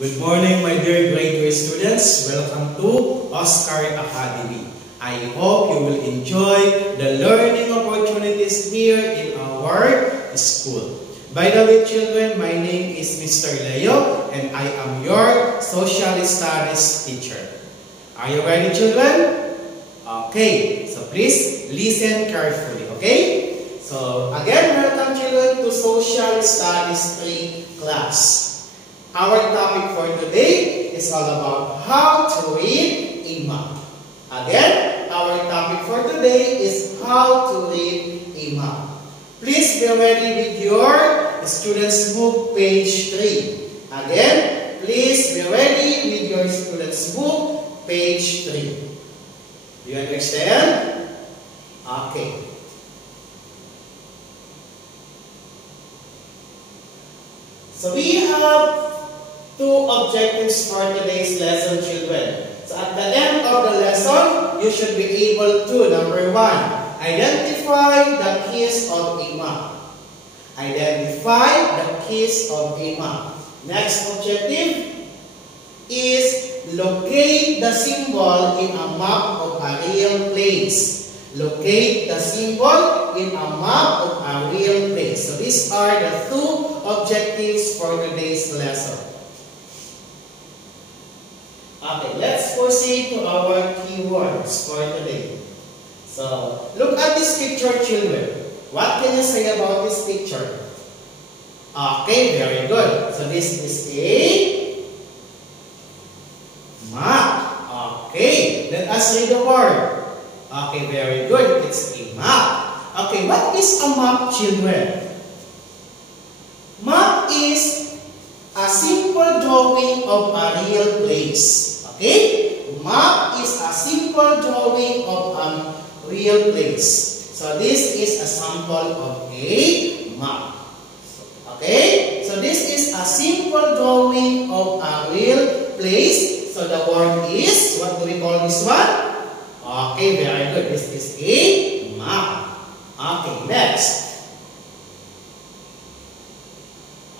Good morning, my dear grade 2 students. Welcome to Oscar Academy. I hope you will enjoy the learning opportunities here in our school. By the way, children, my name is Mr. Leo and I am your social studies teacher. Are you ready, children? Okay, so please listen carefully, okay? So again, welcome children to Social Studies 3 class. Our topic for today is all about how to read a map. Again, our topic for today is how to read a map. Please be ready with your students book page 3. Again, please be ready with your students book page 3. Do you understand? Okay. So we have two objectives for today's lesson, children. So at the end of the lesson, you should be able to, number 1, identify the keys of a map. Identify the keys of a map. Next objective is locate the symbol in a map of a real place. Locate the symbol in a map of a real place. So these are the two objectives for today's lesson. Okay, let's proceed to our keywords for today. So, look at this picture, children. What can you say about this picture? Okay, very good. So, this is a map. Okay, let us read the word. Okay, very good. It's a map. Okay, what is a map, children? Map is a simple drawing of a real place. Okay? Map is a simple drawing of a real place. So this is a sample of a map. Okay? So this is a simple drawing of a real place. So the word is, what do we call this one? Okay, very good. This is a map. Okay, next.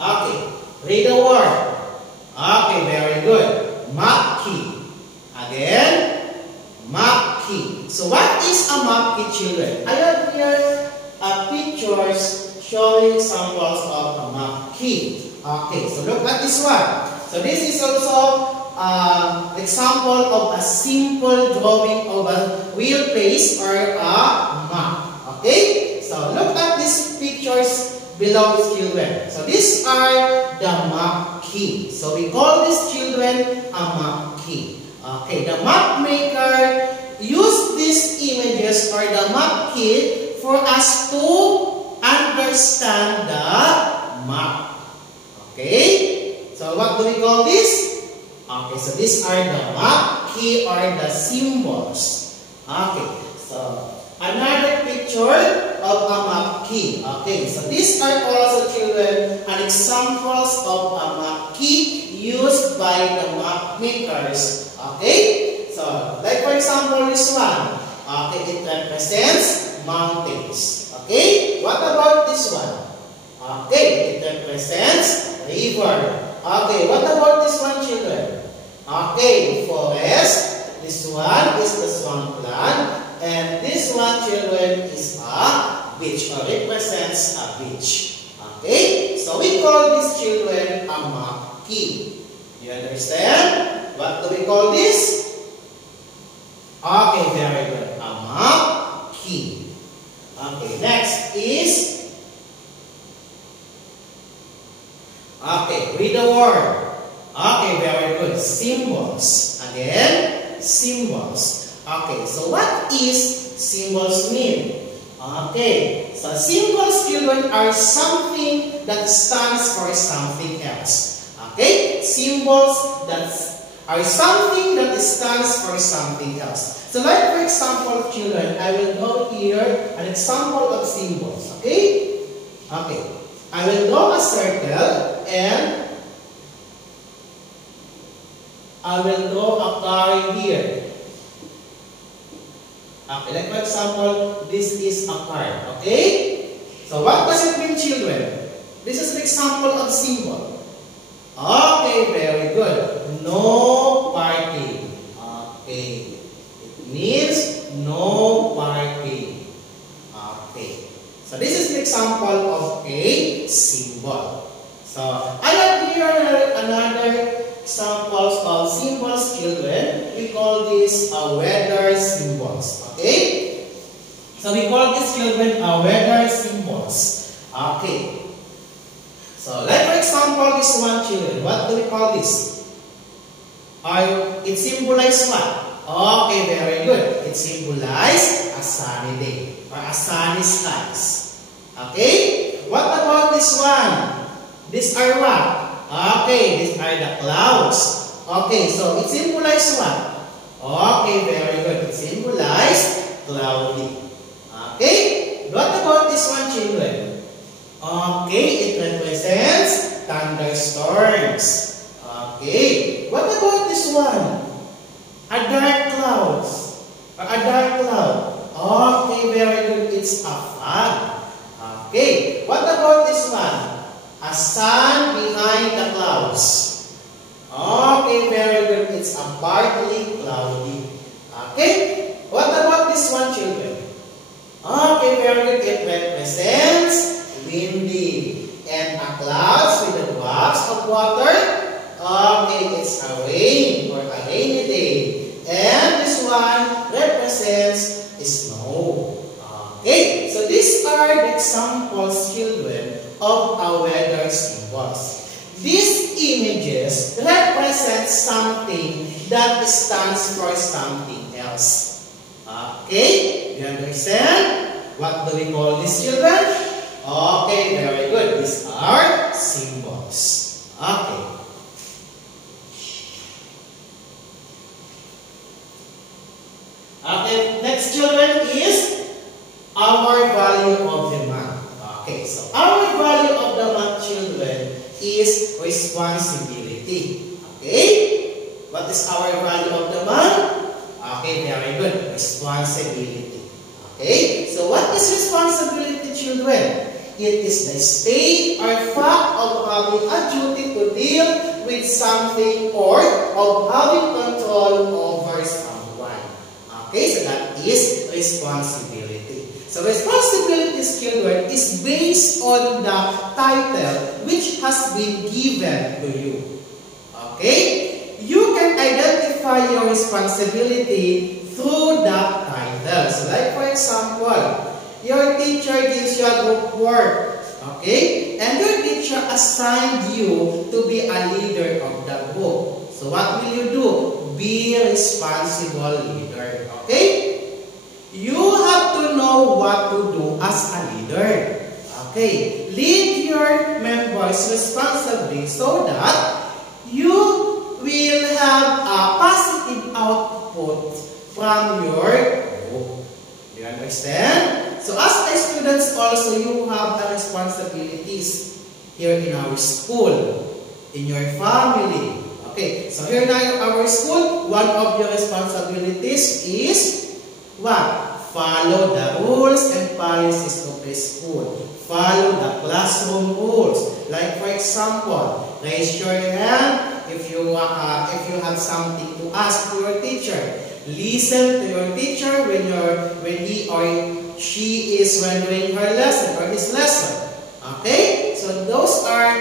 Okay, read the word. Okay, very good. Map key. Again, map key. So what is a map key, children? I have here pictures showing samples of a map key. Okay, so look at this one. So this is also example of a simple drawing of a real place or a map. Okay, so look at these pictures below, children. So these are the map key. So we call these children a map key. Okay, the map maker used these images or the map key for us to understand the map. Okay, so what do we call this? Okay, so these are the map key or the symbols. Okay, so another picture of a map key. Okay, so these are also, children, an examples of a map key used by the map makers. Okay, so like for example this one. Okay, it represents mountains. Okay, what about this one? Okay, it represents river. Okay, what about this one, children? Okay, forest. This one is the swampland. And this one, children, is a beach or represents a beach. Okay? So we call these children a map key. You understand? What do we call this? Okay, very good. A map key. Okay, next is... Okay, read the word. Okay, very good. Symbols. Again, symbols. Okay, so what is symbols mean? Okay, so symbols, children, are something that stands for something else. Okay, symbols that are something that stands for something else. So like for example, children, I will draw here an example of symbols. Okay? Okay, I will draw a circle and I will draw a car here. Okay, like for example, this is a card. Okay? So what does it mean, children? This is an example of symbol. Okay, very very good. No parking. Okay. It means no parking. Okay. So this is the example of a symbol. So I have here another examples of symbols, children. We call this weather symbols. Okay? So we call these children weather symbols. Okay. So like for example, this one, children. What do we call this? It symbolizes what? Okay, very good. It symbolizes a sunny day or a sunny skies. Okay? What about this one? These are what? Okay, these are the clouds. Okay, so it symbolizes what? Okay, very good. It symbolizes cloudy. Okay? What about this one, children? Okay, it represents thunderstorms. Okay. What about this one? A dark clouds. Or a dark cloud. Okay, very good. It's a fog. Okay. What about this one? A sun behind the clouds. Okay, very good. It's a partly cloudy. Okay. What about this one, children? Okay, very good. It represents windy. And a clouds with the drops of water. Okay, it's a rain or a rainy day. And this one represents snow. Okay, so these are the examples, children, of our weather symbols. These images represent something that stands for something else. Okay, you understand? What do we call these, children? Okay, very good. These are symbols. Okay. Okay, next, children, is our value of the month. Okay, so our value of the month, children, is responsibility. Okay? What is our value of the month? Okay, very good. Responsibility. Okay? So what is responsibility, children? It is the state or fact of having a duty to deal with something or of having control over someone. Okay, so that is responsibility. So responsibility, children, is based on the title which has been given to you. Okay? You can identify your responsibility through that title. So like for example, your teacher gives you a group work. Okay? And your teacher assigned you to be a leader of the group. So what will you do? Be a responsible leader. Okay? You have to know what to do as a leader. Okay? Lead your members responsibly so that you will have a positive output from your group. Do you understand? So as a students also, you have the responsibilities here in our school, in your family. Okay, so here in our school, one of your responsibilities is what? Follow the rules and policies of the school. Follow the classroom rules. Like for example, raise your hand if you have something to ask to your teacher. Listen to your teacher when he or she is rendering her lesson or his lesson. Okay? So those are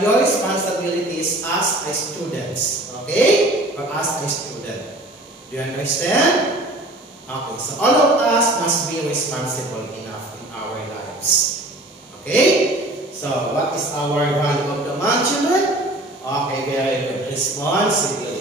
your responsibilities as a student. Okay? Or as a student. Do you understand? Okay, so all of us must be responsible enough in our lives. Okay? So what is our value of the month, children? Okay, very good. Responsibility.